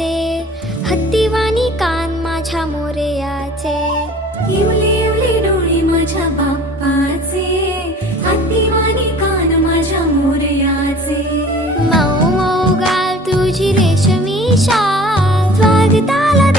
मोरयाचे, हत्तीवाणी कान माझ्या मोरयाचे. इवले इवले डोळे माझ्या बाप्पाचे, हत्तीवाणी कान माझ्या मोरयाचे. मऊ मऊ गाल तुझी रेशमी शाल, स्वागताला